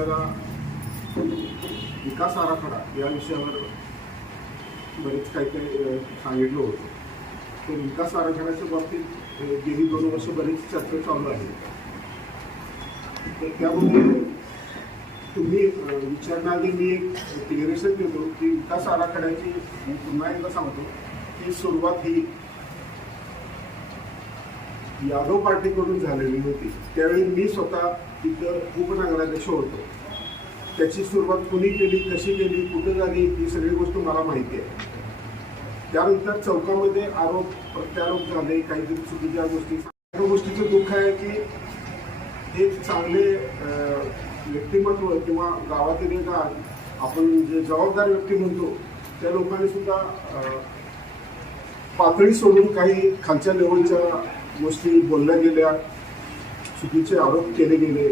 आपल्याला विकास आराखडा या विषयावर बरेच काही काही सांगितलं होतं. तर विकास आराखड्याच्या बाबतीत गेली 2 वर्ष बरीच चर्चा चालू आहे. तर त्यामध्ये तुम्ही विचारण्याआधी मी एक क्लिअरेशन देतो की विकास आराखड्याची मी पुन्हा एकदा सांगतो की सुरुवात ही यादव पार्टीकडून झालेली होती. त्यावेळी मी स्वतः तिथं उपनगराध्यक्ष होतो. त्याची सुरुवात कुणी केली, कशी केली, कुठे झाली, ही सगळी गोष्ट मला माहिती आहे. त्यानंतर चौकामध्ये आरोप प्रत्यारोप झाले, काहीतरी चुकीच्या गोष्टी. त्या गोष्टीचं दुःख आहे की एक चांगले व्यक्तिमत्व किंवा गावातील एक आपण जे जबाबदार व्यक्ती म्हणतो त्या लोकांनी सुद्धा पातळी सोडून काही खालच्या लेवलच्या गोष्टी बोलल्या गेल्या, चुकीचे आरोप केले गेले.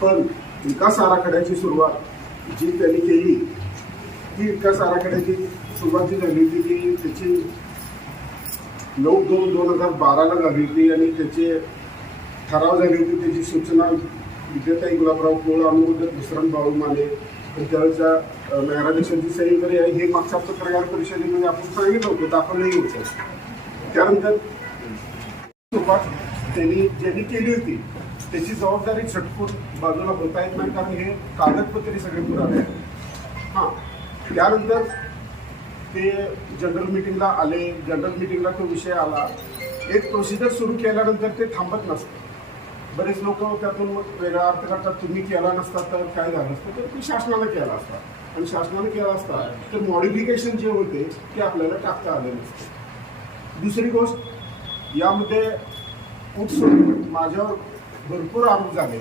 पण विकास आराखड्याची सुरुवात जी त्यांनी केली ती विकास आराखड्याची सुरुवात जी झाली होती ती त्याची 9/2/2012 झाली होती आणि त्याचे ठराव झाले होते. त्याची सूचना विद्याताई गुलाबराव पोळ, अनुमोदक विश्राम बाळू माने आणि त्यावेळेच्या नगराध्यक्षांची सही वगैरे आहे. हे मागच्या पत्रकार परिषदेमध्ये आपण सांगितलं होतं, दाखवलंही होतं. त्यानंतर सुरुवात ज्यांनी केली होती त्याची जबाबदारी झटकून बाजूला होता येत नाही, कारण हे कागदपत्रे सगळे पुरावे आहेत. हां, त्यानंतर ते जनरल मिटिंगला आले. जनरल मिटिंगला तो विषय आला. एक प्रोसिजर सुरू केल्यानंतर ते थांबत नसतं. बरेच लोक त्यातून मग वेगळा अर्थ करतात, तुम्ही केला नसता तर काय झालं असतं, तर ते शासनानं केला असता. आणि शासनानं केला असता तर मॉडिफिकेशन जे होते ते आपल्याला टाकता आले नसते. दुसरी गोष्ट, यामध्ये उठसूट माझ्यावर भरपूर आरोप झाले.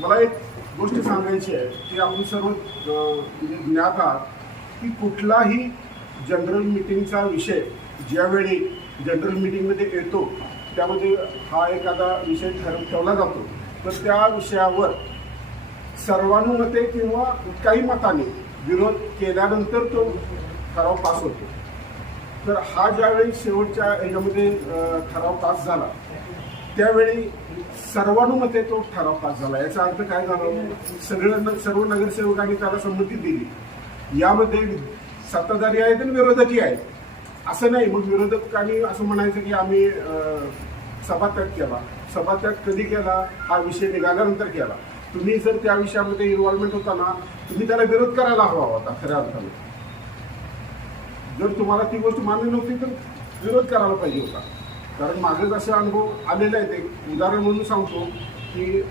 मला एक गोष्ट सांगायची आहे की आपण सर्व ज्ञात आहात की कुठलाही जनरल मिटिंगचा विषय ज्यावेळी जनरल मिटिंगमध्ये येतो त्यामध्ये हा एखादा विषय ठेवला जातो तर त्या विषयावर सर्वानुमते किंवा काही मताने विरोध केल्यानंतर तो ठराव पास होतो. तर हा ज्यावेळी शेवटच्या याच्यामध्ये ठराव पास झाला त्यावेळी सर्वानुमते तो ठराव पास झाला. याचा अर्थ काय झाला, सर्व नगरसेवकांनी त्याला संमती दिली. यामध्ये सत्ताधारी आहेत आणि विरोधकही आहेत. असं नाही मग विरोधकांनी असं म्हणायचं की आम्ही सभात्याग केला. सभात्याग कधी केला, हा विषय निघाल्यानंतर केला. तुम्ही जर त्या विषयामध्ये इन्व्हॉल्वमेंट होता ना, तुम्ही त्याला विरोध करायला हवा होता खऱ्या अर्थाने. जर तुम्हाला ती गोष्ट मान्य नव्हती तर विरोध करायला पाहिजे होता. कारण माझेच असे अनुभव आलेले आहेत. एक उदाहरण म्हणून सांगतो की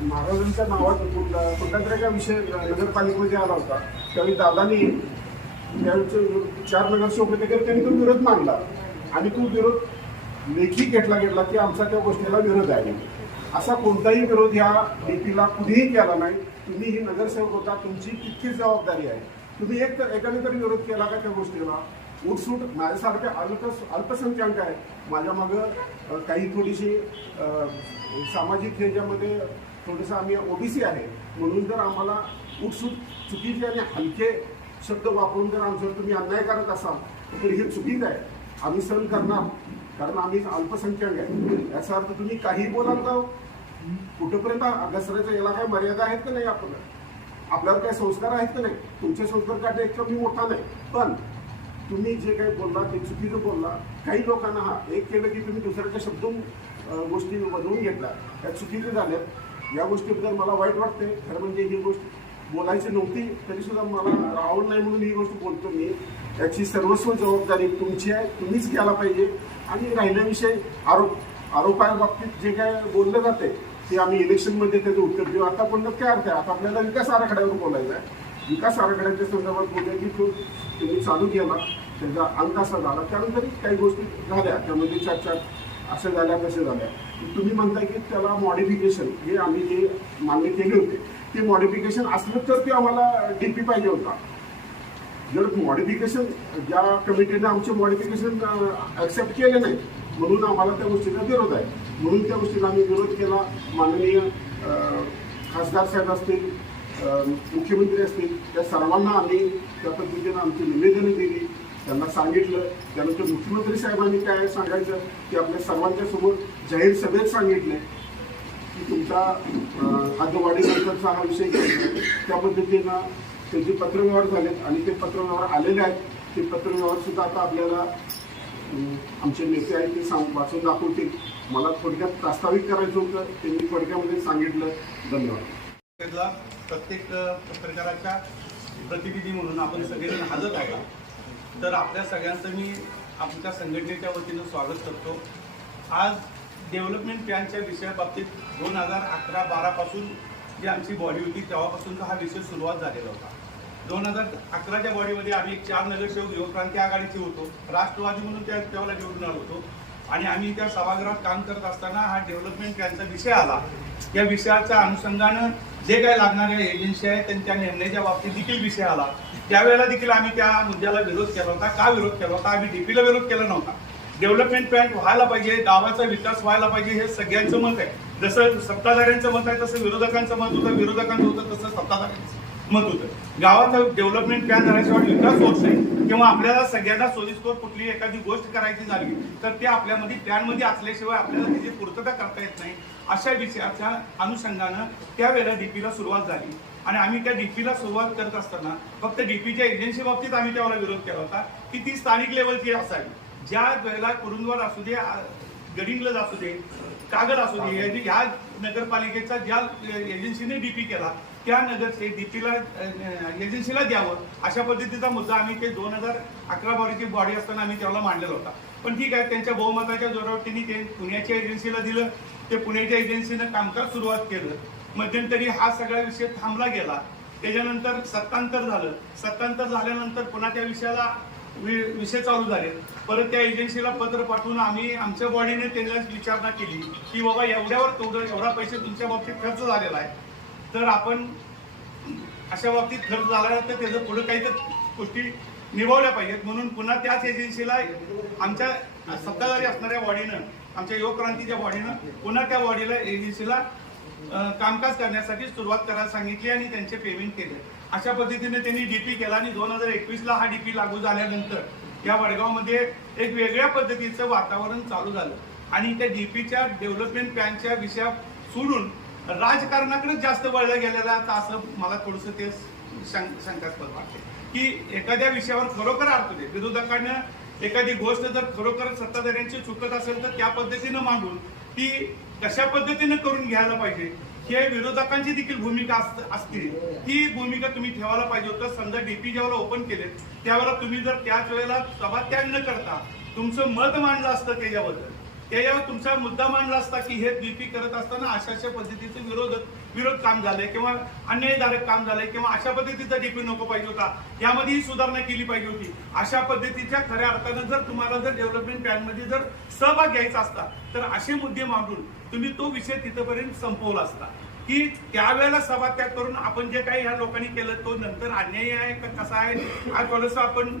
महाराजांच्या नावात कुठला तरी एका विषय नगरपालिकेमध्ये आला होता. त्यावेळी दादांनी त्यावेळेचे 4 नगरसेवक होते तर त्यांनी तो विरोध मांडला आणि तो विरोध लेखी घेतला गेला की आमचा त्या गोष्टीला विरोध आहे. असा कोणताही विरोध ह्या डीपीला कुणीही केला नाही. तुम्ही ही नगरसेवक होता, तुमची तितकीच जबाबदारी आहे. तुम्ही एकाने तरी विरोध केला का त्या गोष्टीला? उठसूट माझ्यासारख्या अल्पसंख्याक आहे, माझ्या मागं काही थोडीशी सामाजिक ह्याच्यामध्ये थोडंसं आम्ही ओबीसी आहे म्हणून जर आम्हाला उठसूट चुकीचे आणि हलके शब्द वापरून जर आमच्यावर तुम्ही अन्याय करत असाल तर हे चुकीचं आहे. आम्ही सहन करणार, कारण आम्ही अल्पसंख्याक आहे. याचा अर्थ तुम्ही काही बोलाल तर कुठेपर्यंत अगसरायचं याला काय मर्यादा आहेत का नाही? आपल्यावर काय संस्कार आहेत का नाही? तुमचे संस्कार काढणे इतका मी मोठा नाही, पण तुम्ही जे काही बोलला ते चुकीचं बोलला. काही लोकांना हा एक केलं की तुम्ही दुसऱ्याच्या शब्दून गोष्टी बदलून घेतल्या, त्या चुकीच्या झाल्यात. या गोष्टीबद्दल मला वाईट वाटते. खरं म्हणजे ही गोष्ट बोलायची नव्हती तरी सुद्धा मला आवड नाही म्हणून ही गोष्ट बोलतो मी. याची सर्वस्व जबाबदारी तुमची आहे, तुम्हीच घ्यायला पाहिजे. आणि राहिल्याविषयी आरोपाबाबतीत जे काय बोललं जाते ते आम्ही इलेक्शनमध्ये त्याचं उत्तर देऊ. आता पण काय अर्थ आहे, आता आपल्याला विकास आराखड्यावर बोलायचं आहे. विकास आराखड्याच्या संदर्भात बोलूया की तुम्ही चालू केला, त्याचा अंत असा झाला. त्यानंतर काही गोष्टी झाल्या, त्यामध्ये चर्चा असं झाल्या कशा झाल्या. तुम्ही म्हणताय की त्याला मॉडिफिकेशन हे आम्ही जे मान्य केले होते ते मॉडिफिकेशन असलं तर ते आम्हाला डीपी पाहिजे होता. जर मॉडिफिकेशन ज्या कमिटीने आमचे मॉडिफिकेशन ॲक्सेप्ट केले नाही म्हणून आम्हाला त्या गोष्टीचा विरोध आहे. म्हणून त्या गोष्टीला आम्ही विरोध केला. माननीय खासदार साहेब असतील, मुख्यमंत्री असतील, त्या सर्वांना आम्ही त्या पद्धतीनं आमची निवेदनं दिली, त्यांना सांगितलं. त्यानंतर मुख्यमंत्री साहेबांनी काय सांगायचं की आपल्या सर्वांच्या समोर जाहीर सभेत सांगितले की तुमचा हा जो वाढीनंतरचा हा विषय त्या पद्धतीनं त्याचे पत्रव्यवहार झालेत आणि ते पत्रव्यवहार आलेले आहेत. ते पत्रव्यवहार सुद्धा आता आपल्याला आमचे नेते आहेत ते वाचून दाखवतील. मला थोडक्यात प्रास्ताविक करायचं होतं, त्यांनी थोडक्यामध्ये सांगितलं. धन्यवाद. प्रत्येक पत्रकाराच्या प्रतिनिधी म्हणून आपण सगळेजण हजर आहे. तर आपल्या सगळ्यांचं मी आमच्या संघटनेच्या वतीनं स्वागत करतो. आज डेव्हलपमेंट प्लॅनच्या विषयाबाबतीत 2011-12 पासून जी आमची बॉडी होती तेव्हापासूनचा हा विषय सुरुवात झालेला होता. 2011च्या बॉडीमध्ये आम्ही 4 नगरसेवक युवक्रांती आघाडीचे होतो. राष्ट्रवादी म्हणून तेव्हा निवडून आलो होतो आणि आम्ही त्या सभागृहात काम करत असताना हा डेव्हलपमेंट प्लॅनचा विषय आला. या विषयाच्या अनुषंगानं जे काही लागणाऱ्या एजन्सी आहेत त्यांच्या नेमण्याच्या बाबतीत देखील विषय आला. त्यावेळेला देखील आम्ही त्या मुद्द्याला विरोध केला होता. का विरोध केला होता? आम्ही डीपीला विरोध केला नव्हता. डेव्हलपमेंट प्लॅन व्हायला पाहिजे, गावाचा विकास व्हायला पाहिजे हे सगळ्यांचं मत आहे. जसं सत्ताधाऱ्यांचं मत आहे तसं विरोधकांचं मत होतं, विरोधकांचं होतं तसं सत्ताधाऱ्यांचं मत होतं. गावाचा डेव्हलपमेंट प्लॅन झाल्याशिवाय विकास होत नाही किंवा आपल्याला सगळ्यांना सोयीस्कर कुठली एखादी गोष्ट करायची झाली तर ते आपल्यामध्ये प्लॅनमध्ये असल्याशिवाय आपल्याला त्याची पूर्तता करता येत नाही. अशा विषयाच्या अनुषंगानं त्यावेळेला डीपीला सुरुवात झाली आणि आम्ही त्या डीपीला सुरुवात करत असताना फक्त डीपीच्या एजन्सी बाबतीत आम्ही त्यावेळेला विरोध केला होता की ती स्थानिक लेवलची असावी. ज्या वेळेला कुरुंदवाड असू दे, गडिंग्लज असू दे, कागल असू दे, ह्या नगरपालिकेचा ज्या एजन्सीने डीपी केला त्या डीपीला एजन्सीला द्यावं अशा पद्धतीचा मुद्दा आम्ही ते 2011-12ची बॉडी असताना आम्ही त्याला मांडलेला होता. पण ठीक आहे, त्यांच्या बहुमताच्या जोरावर त्यांनी ते पुण्याच्या एजन्सीला दिलं. ते पुण्याच्या एजन्सीनं कामकाज सुरुवात केलं. मध्यंतरी हा सगळा विषय थांबला गेला. त्याच्यानंतर सत्तांतर झालं. सत्तांतर झाल्यानंतर पुन्हा त्या विषयाला विषय चालू झाले. परत त्या एजन्सीला पत्र पाठवून आम्ही आमच्या बॉडीने त्यांना विचारणा केली की बाबा एवढ्यावर एवढा पैसे तुमच्या बाबतीत खर्च झालेला आहे, तर आपण अशा बाबतीत खर्च झाल्यानंतर त्याचं पुढे काहीतरी गोष्टी निभावल्या पाहिजेत. म्हणून पुन्हा त्याच एजन्सीला आमच्या सत्ताधारी असणाऱ्या बॉडीनं, आमच्या युवक्रांतीच्या बॉडीनं पुन्हा त्या बॉडीला एजन्सीला कामकाज करण्यासाठी सुरुवात करायला सांगितली आणि त्यांचे पेमेंट केले. अशा पद्धतीने त्यांनी डीपी केला आणि 2021ला हा डीपी लागू झाल्यानंतर या वडगावमध्ये एक वेगळ्या पद्धतीचं वातावरण चालू झालं आणि त्या डीपीच्या डेव्हलपमेंट प्लॅनच्या विषया सोडून राजकारणाकडेच जास्त वळलं गेलेलं आता असं मला थोडंसं ते शंकास्पद वाटते की एखाद्या विषयावर खरोखर अर्थ दे. विरोधकांना एखादी गोष्ट जर खरोखर सत्ताधाऱ्यांची चुकत असेल तर त्या पद्धतीनं मांडून ती कशा पद्धतीनं करून घ्यायला पाहिजे हे विरोधकांची देखील भूमिका असते. ती भूमिका तुम्ही ठेवायला पाहिजे होतं. समजा डीपी ज्यावेळेला ओपन केले त्यावेळेला तुम्ही जर त्याच वेळेला सभात्याग न करता तुमचं मत मांडलं असतं त्याच्याबद्दल, त्याच्यावर तुमचा मुद्दा मांडला असता की हे डीपी करत असताना अशा पद्धतीचं विरोध काम झालंय किंवा अन्यायकारक काम झालंय किंवा अशा पद्धतीचा डीपी नको पाहिजे होता, यामध्ये सुधारणा केली पाहिजे होती. अशा पद्धतीच्या खऱ्या अर्थानं जर तुम्हाला जर डेव्हलपमेंट प्लॅनमध्ये जर सहभाग घ्यायचा असता तर असे मुद्दे मांडून तुम्ही तो विषय तिथपर्यंत संपवला असता की त्यावेळेला सभात्याग करून आपण जे काही ह्या लोकांनी केलं तो नंतर अन्याय आहे का कसा आहे हा थोडंसं आपण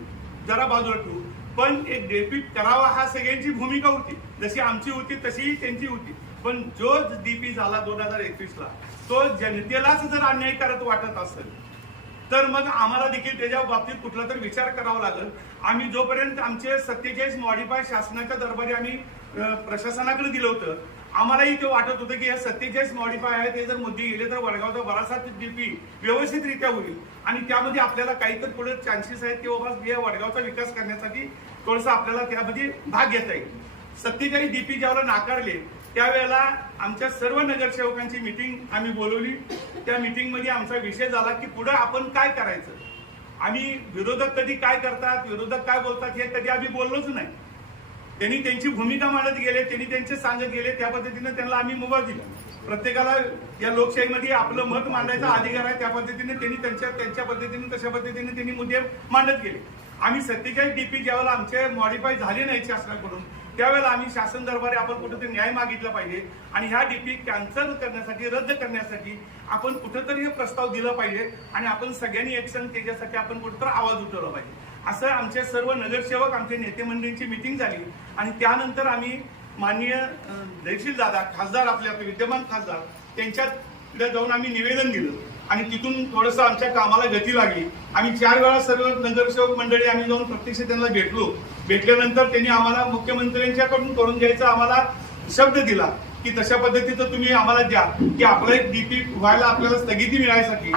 जरा बाजूला ठेवू. पण एक डीपी करावा हा सगळ्यांची भूमिका होती, जशी आमची होती तशी त्यांची होती. पण जो डीपी झाला 2021ला तो जनतेलाच जर अन्याय करत वाटत असेल तर मग आम्हाला देखील त्याच्या बाबतीत कुठला तरी विचार करावा लागेल. आम्ही जोपर्यंत आमचे 47 मॉडिफाय शासनाच्या दरबारी आम्ही प्रशासनाकडे दिलं होतं, आम्हालाही ते वाटत होतं की हे 47 मॉडिफाय आहेत, ते जर मुद्दे गेले तर वडगावचा बराचसा डीपी व्यवस्थितरित्या होईल आणि त्यामध्ये आपल्याला काहीतरी पुढे चान्सेस आहेत की बाबा या वडगावचा विकास करण्यासाठी थोडंसं आपल्याला त्यामध्ये भाग घेता येईल. 47 डीपी ज्यावेळेला नाकारले त्यावेळेला आमच्या सर्व नगरसेवकांची मीटिंग आम्ही बोलवली. त्या मीटिंगमध्ये आमचा विषय झाला की पुढे आपण काय करायचं. आम्ही विरोधक कधी काय करतात, विरोधक काय बोलतात हे कधी आम्ही बोललोच नाही. त्यांनी त्यांची भूमिका मांडत गेले, त्यांनी त्यांचे सांगत गेले, त्या पद्धतीने त्यांना आम्ही मुभा दिला. प्रत्येकाला या लोकशाहीमध्ये आपलं मत मांडायचा अधिकार आहे, त्या पद्धतीने त्यांनी त्यांच्या पद्धतीने तशा पद्धतीने त्यांनी मुद्दे मांडत गेले. आम्ही 47 डीपी ज्यावेळेला आमचे मॉडिफाय झाले नाही शासनाकडून त्यावेळेला आम्ही शासन दरबारी आपण कुठेतरी न्याय मागितला पाहिजे आणि ह्या डीपी कॅन्सल करण्यासाठी, रद्द करण्यासाठी आपण कुठेतरी हे प्रस्ताव दिला पाहिजे आणि आपण सगळ्यांनी एक संघ त्याच्यासाठी आपण कुठेतरी आवाज उठवला पाहिजे. असं आमचे सर्व नगरसेवक, आमचे नेते मंडळींची मीटिंग झाली आणि त्यानंतर आम्ही माननीय जयशील दादा खासदार, आपले विद्यमान खासदार त्यांच्याकडे जाऊन आम्ही निवेदन दिलं आणि तिथून थोडंसं आमच्या कामाला गती लागली. आम्ही 4 वेळा सर्व नगरसेवक मंडळी आम्ही जाऊन प्रत्यक्ष त्यांना भेटलो. भेटल्यानंतर त्यांनी आम्हाला मुख्यमंत्र्यांच्याकडून करून घ्यायचा आम्हाला शब्द दिला की तशा पद्धतीचं तुम्ही आम्हाला द्या की आपला एक डीपी व्हायला आपल्याला स्थगिती मिळायसाठी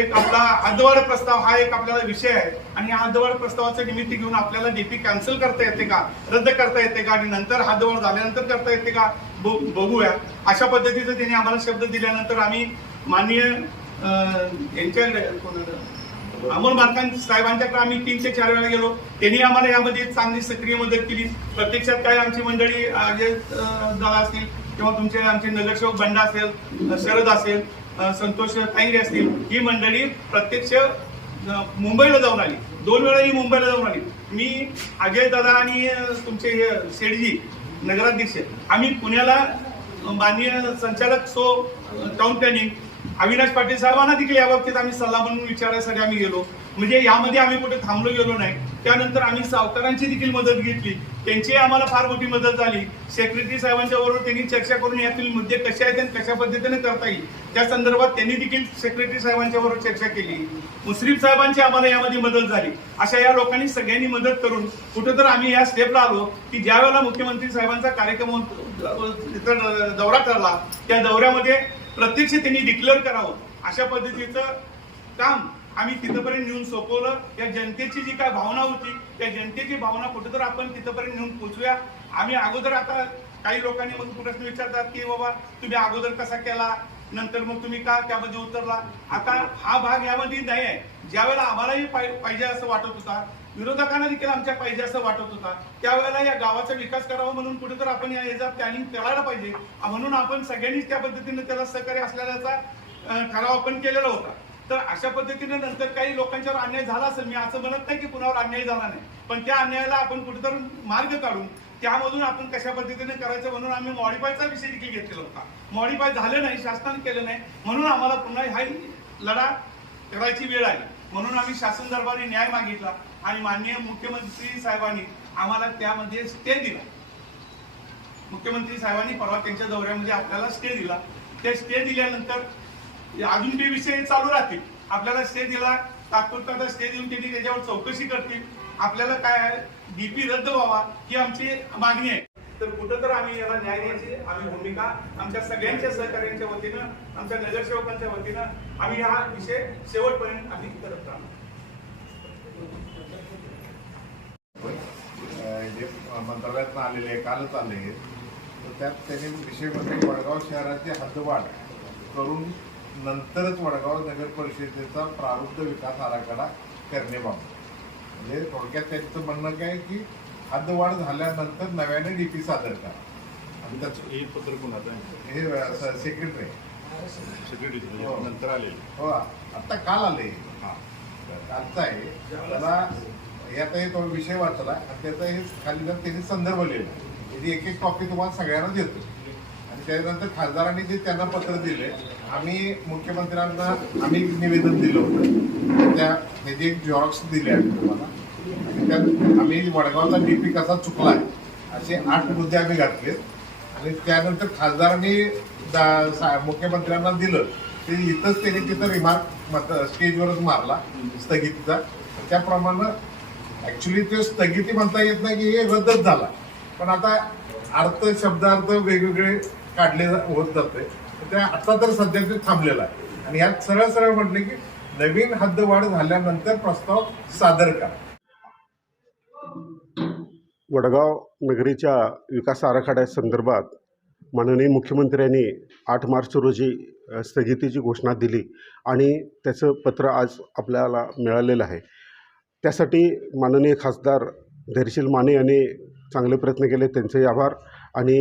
एक आपला हद्दवाढ प्रस्ताव हा एक आपल्याला विषय आहे आणि या हद्दवाढ प्रस्तावाचं निमित्त घेऊन आपल्याला डीपी कॅन्सल करता येते का, रद्द करता येते का आणि नंतर हद्दवाढ झाल्यानंतर करता येते का बघूया. अशा पद्धतीचं त्यांनी आम्हाला शब्द दिल्यानंतर आम्ही माननीय यांच्याकडे अमोल मार्कां साहेबांच्याकडे आम्ही 3 ते 4 वेळा गेलो. त्यांनी आम्हाला यामध्ये चांगली सक्रिय मदत केली. प्रत्यक्षात काय आमची मंडळी दादा असतील किंवा तुमचे आमचे नगरसेवक बंडा असेल, शरद असेल, संतोष तांगरे असतील, ही मंडळी प्रत्यक्ष मुंबईला जाऊन आली. 2 वेळा ही मुंबईला जाऊन आली. मी अजय दादा आणि तुमचे शेठजी नगराध्यक्ष आम्ही पुण्याला माननीय संचालक टाउन प्लॅनिंग अविनाश पाटील साहेबांना देखील याबाबतीत आम्ही सल्ला म्हणून विचारायसाठी आम्ही गेलो. म्हणजे यामध्ये आम्ही कुठे थांबलो गेलो नाही. त्यानंतर आम्ही सावकारांची देखील मदत घेतली. त्यांची आम्हाला फार मोठी मदत झाली. सेक्रेटरी साहेबांच्या बरोबर त्यांनी चर्चा करून यातील मुद्दे कसे आहेत आणि कशा पद्धतीने करता येईल त्या संदर्भात त्यांनी देखील सेक्रेटरी साहेबांच्या बरोबर चर्चा केली. मुश्रीफ साहेबांची आम्हाला यामध्ये मदत झाली. अशा या लोकांनी सगळ्यांनी मदत करून कुठेतर आम्ही या स्टेपला आलो की ज्या वेळेला मुख्यमंत्री साहेबांचा कार्यक्रम दौरा ठरला त्या दौऱ्यामध्ये प्रत्यक्ष त्यांनी डिक्लेअर करावं अशा पद्धतीचं काम आम्ही तिथपर्यंत नेऊन सोपवलं. या जनतेची जी काय भावना होती त्या जनतेची भावना कुठेतर आपण तिथपर्यंत नेऊन पोहोचूया. आम्ही अगोदर आता काही लोकांनी मग प्रश्न विचारतात की बाबा तुम्ही अगोदर कसा केला, नंतर मग तुम्ही का त्यामध्ये उतरला. आता हा भाग यामध्ये नाही आहे. ज्यावेळेला आम्हालाही पाहिजे असं वाटत होता, विरोधकांना देखील आमच्या पाहिजे असं वाटत होता, त्यावेळेला या गावाचा विकास करावा म्हणून कुठेतर आपण याचा प्लॅनिंग करायला पाहिजे म्हणून आपण सगळ्यांनीच त्या पद्धतीने त्याला सहकार्य असल्याचा ठराव आपण केलेला होता. तर अशा पद्धतीने नंतर काही लोकांच्यावर अन्याय झाला असेल. मी असं म्हणत नाही की कुणावर अन्याय झाला नाही, पण त्या अन्यायाला आपण कुठेतरी मार्ग काढून त्यामधून आपण कशा पद्धतीने करायचं म्हणून आम्ही मॉडिफायचा विषय देखील घेतलेला होता. मॉडिफाय झालं नाही, शासनाने केलं नाही म्हणून आम्हाला पुन्हा हा लढा करायची वेळ आली. म्हणून आम्ही शासन दरबारी न्याय मागितला आणि माननीय मुख्यमंत्री साहेबांनी आम्हाला त्यामध्ये स्टे दिला. मुख्यमंत्री साहेबांनी परवा त्यांच्या दौऱ्यामध्ये आपल्याला स्टे दिला. ते स्टे दिल्यानंतर अजून ते विषय चालू राहतील. आपल्याला स्टे दिला, तात्पुरता स्टे देऊन त्यांनी त्याच्यावर चौकशी करतील. आपल्याला काय आहे, डीपी रद्द व्हावा ही आमची मागणी आहे. तर कुठं तर आम्ही याला न्याय द्यायची आम्ही भूमिका आमच्या सगळ्यांच्या सहकार्यांच्या वतीनं, आमच्या नगरसेवकांच्या वतीनं आम्ही हा विषय शेवटपर्यंत आम्ही करत राहणार. जे मंत्रालयातून आलेले कालच आले तर त्यात त्यांनी विषय म्हणजे वडगाव शहराची हद्दवाढ करून नंतरच वडगाव नगर परिषदेचा प्रारूप विकास आराखडा करण्याबाबत. म्हणजे थोडक्यात त्यांचं म्हणणं काय की हद्दवाढ झाल्यानंतर नव्याने डीपी सादर करा. आणि त्याचं हे पत्र कोणाचं हे सेक्रेटरी नंतर आलेले. हो आता काल आले. हा कालचं आहे. त्याला यात तो विषय वाचला आणि त्याचा हे खाली त्यांनी संदर्भ लिहिला. त्याची एक कॉपी तुम्हाला सगळ्यांना देतो. आणि त्यानंतर खासदारांनी जे त्यांना पत्र दिले, आम्ही मुख्यमंत्र्यांना आम्ही निवेदन दिलं होतं. त्याची एक झेरॉक्स दिली आहे तुम्हाला. आणि त्यात आम्ही वडगावचा डीपी कसा चुकला आहे असे 8 मुद्दे आम्ही घातले. आणि त्यानंतर खासदारांनी मुख्यमंत्र्यांना दिलं ते इथंच त्यांनी तिथं रिमार्क स्टेजवरच मारला स्थगितीचा. त्याप्रमाणे ऍक्च्युली ते स्थगिती म्हणता येत नाही की हे रद्दच झाला, पण आता अर्थ शब्दार्थ वेगवेगळे काढले होत जाते. त्या आता तर सध्या ते थांबलेलं आहे. आणि यात सरळ सरळ म्हटले की नवीन हद्दवाढ झाल्यानंतर प्रस्ताव सादर करा. वडगाव नगरीच्या विकास आराखड्यासंदर्भात माननीय मुख्यमंत्र्यांनी 8 मार्च रोजी स्थगितीची घोषणा दिली आणि त्याचं पत्र आज आपल्याला मिळालेलं आहे. त्यासाठी माननीय खासदार धैर्यशील माने यांनी चांगले प्रयत्न केले, त्यांचे आभार. आणि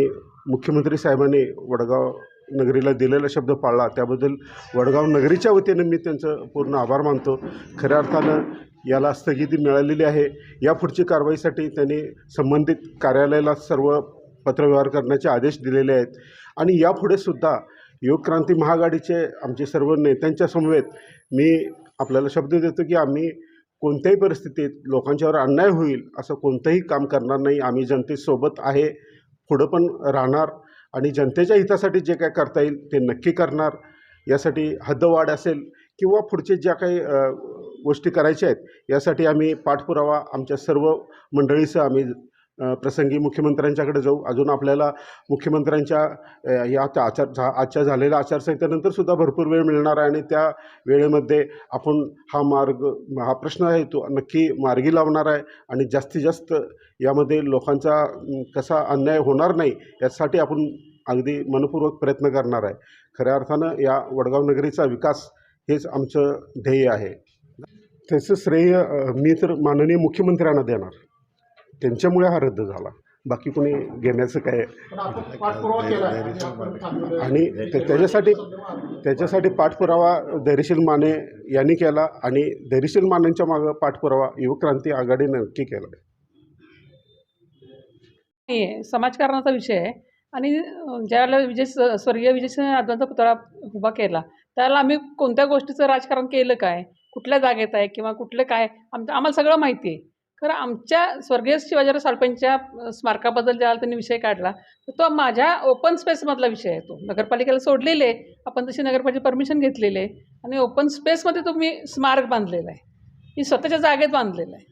मुख्यमंत्री साहेबांनी वडगाव नगरीला दिलेला शब्द पाळला त्याबद्दल वडगाव नगरीच्या वतीनं मी त्यांचं पूर्ण आभार मानतो. खऱ्या अर्थानं याला स्थगिती मिळालेली आहे. यापुढची कारवाईसाठी त्यांनी संबंधित कार्यालयाला सर्व पत्रव्यवहार करण्याचे आदेश दिलेले आहेत. आणि यापुढे सुद्धा युवक क्रांती महाआघाडीचे आमचे सर्व नेत्यांच्या समवेत मी आपल्याला शब्द देतो की आम्ही कोणत्याही परिस्थितीत लोकांच्यावर अन्याय होईल असं कोणतंही काम करणार नाही. आम्ही जनतेसोबत आहे, पुढं पण राहणार आणि जनतेच्या हितासाठी जे काय करता येईल ते नक्की करणार. यासाठी हद्दवाढ असेल किंवा पुढचे ज्या काही गोष्टी करायच्या आहेत यासाठी आम्ही पाठपुरावा आमच्या सर्व मंडळीचं आम्ही प्रसंगी मुख्यमंत्र्यांच्याकडे जाऊ. अजून आपल्याला मुख्यमंत्र्यांच्या आजच्या झालेल्या आचारसंहितेनंतर सुद्धा भरपूर वेळ मिळणार आहे आणि त्या वेळेमध्ये आपण हा प्रश्न आहे तो नक्की मार्गी लावणार आहे आणि जास्तीत जास्त यामध्ये लोकांचा कसा अन्याय होणार नाही यासाठी आपण अगदी मनपूर्वक प्रयत्न करणार आहे. खऱ्या अर्थानं या वडगाव नगरीचा विकास हेच आमचं ध्येय आहे. त्याचं श्रेय मी तर माननीय मुख्यमंत्र्यांना देणार. त्यांच्यामुळे हा रद्द झाला, बाकी कोणी घेण्याचं काय. आणि त्याच्यासाठी पाठपुरावा धैर्यशील माने यांनी केला आणि धैर्यशील मानेंच्या मागं पाठपुरावा युवक क्रांती आघाडीने नक्की केला. समाजकारणाचा विषय आहे आणि ज्यावेळेला स्वर्गीय विजयसिंह यादवांचा पुतळा उभा केला त्यावेळेला आम्ही कोणत्या गोष्टीचं राजकारण केलं काय, कुठल्या जागेत आहे किंवा कुठलं काय आम्हाला सगळं माहिती आहे. खरं आमच्या स्वर्गीय शिवाजीराव साळपेंच्या स्मारकाबद्दल ज्यावेळेला त्यांनी विषय काढला तर तो माझ्या ओपन स्पेसमधला विषय आहे. तो नगरपालिकेला सोडलेले आहे, आपण तशी नगरपालिकेची परमिशन घेतलेली आहे आणि ओपन स्पेसमध्ये तुम्ही स्मारक बांधलेलं आहे, ही स्वतःच्या जागेत बांधलेलं आहे.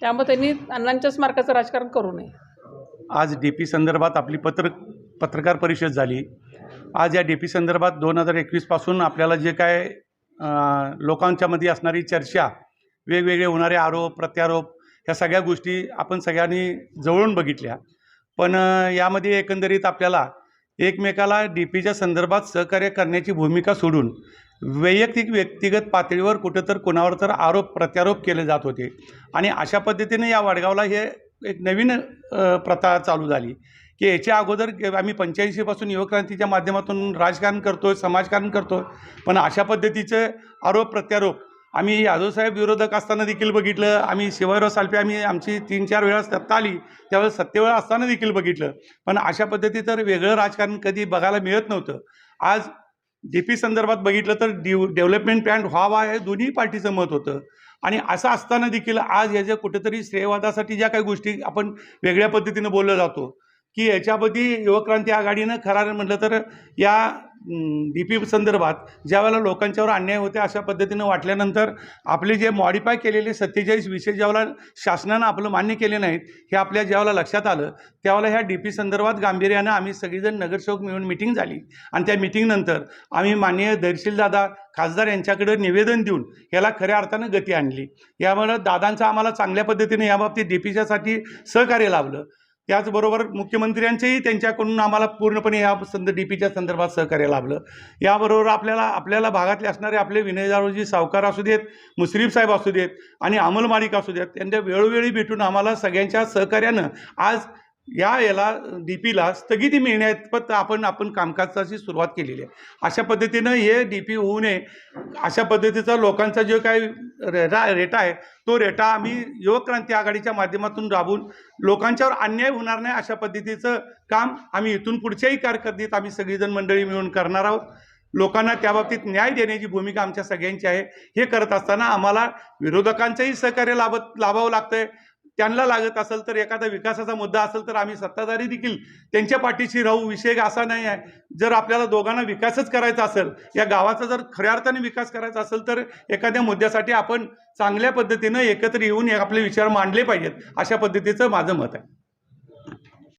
त्यामुळे त्यांनी अण्णांच्या स्मारकाचं राजकारण करू नये. आज DP संदर्भात आपली पत्रकार परिषद झाली. आज या DP संदर्भात 2021 आपल्याला जे काय लोकांच्यामध्ये असणारी चर्चा, वेगवेगळे होणारे आरोप प्रत्यारोप, ह्या सगळ्या गोष्टी आपण सगळ्यांनी जवळून बघितल्या. पण यामध्ये एकंदरीत आपल्याला एकमेकाला DPच्या संदर्भात सहकार्य करण्याची भूमिका सोडून व्यक्तिगत पातळीवर कुठं तर कोणावर तर आरोप प्रत्यारोप केले जात होते आणि अशा पद्धतीने या वडगावला हे एक नवीन प्रथा चालू झाली की याच्या अगोदर आम्ही 85 युवक्रांतीच्या माध्यमातून राजकारण करतो आहे, समाजकारण करतो आहे, पण अशा पद्धतीचे आरोप प्रत्यारोप आम्ही यादवसाहेब विरोधक असताना देखील बघितलं. आम्ही शिवाजीराव साळपे आमची 3-4 वेळा सत्ता आली त्यावेळेस सत्तेवर असताना देखील बघितलं. पण अशा पद्धतीचं तर वेगळं राजकारण कधी बघायला मिळत नव्हतं. आज DP संदर्भात बघितलं तर डेव्हलपमेंट प्लॅन व्हावा हे दोन्ही पार्टीचं मत होतं आणि असं असताना देखील आज याच्या कुठेतरी श्रेयवादासाठी ज्या काही गोष्टी आपण वेगळ्या पद्धतीनं बोललं जातो की याच्यामध्ये युवक्रांती आघाडीनं खरं म्हटलं तर या DP संदर्भात ज्यावेळेला लोकांच्यावर अन्याय होते अशा पद्धतीनं वाटल्यानंतर आपले जे मॉडिफाय केलेले 47 विषय ज्यावेळेला शासनानं आपलं मान्य केले नाहीत हे आपल्या ज्यावेळेला लक्षात आलं त्यावेळेला ह्या DP संदर्भात गांभीर्यानं आम्ही सगळीजण नगरसेवक मिळून मिटिंग झाली आणि त्या मिटिंगनंतर आम्ही माननीय धैर्यशील दादा खासदार यांच्याकडे निवेदन देऊन याला खऱ्या अर्थानं गती आणली. यामुळे दादांचं आम्हाला चांगल्या पद्धतीने याबाबतीत DPच्यासाठी सहकार्य लाभलं. त्याचबरोबर मुख्यमंत्र्यांचेही त्यांच्याकडून आम्हाला पूर्णपणे या DPच्या संदर्भात सहकार्य लाभलं. याबरोबर आपल्याला भागातले असणारे आपले विनय जाधवजी सावकार असू देत, मुश्रीफ साहेब असू देत आणि अमल मालिक असू देत, त्यांच्या वेळोवेळी भेटून आम्हाला सगळ्यांच्या सहकार्यानं आज याला DPला स्थगिती मिळण्यात आपण कामकाजाची सुरुवात केलेली आहे. अशा पद्धतीनं हे DP होऊ नये अशा पद्धतीचा लोकांचा जो काही रेटा आहे तो रेटा आम्ही युवक क्रांती आघाडीच्या माध्यमातून राबवून लोकांच्यावर अन्याय होणार नाही अशा पद्धतीचं काम आम्ही इथून पुढच्याही कारकिर्दीत आम्ही सगळीजण मंडळी मिळून करणार आहोत. लोकांना त्याबाबतीत न्याय देण्याची भूमिका आमच्या सगळ्यांची आहे. हे करत असताना आम्हाला विरोधकांचंही सहकार्य लाभावं लागतंय. त्यांना लागत असेल तर एखादा विकासाचा मुद्दा असेल तर आम्ही सत्ताधारी देखील त्यांच्या पाठीशी राहू. विषय असा नाही आहे, जर आपल्याला दोघांना विकासच करायचा असेल, या गावाचा जर खऱ्या अर्थाने विकास करायचा असेल तर एखाद्या मुद्द्यासाठी आपण चांगल्या पद्धतीनं एकत्र येऊन आपले विचार मांडले पाहिजेत अशा पद्धतीचं माझं मत आहे.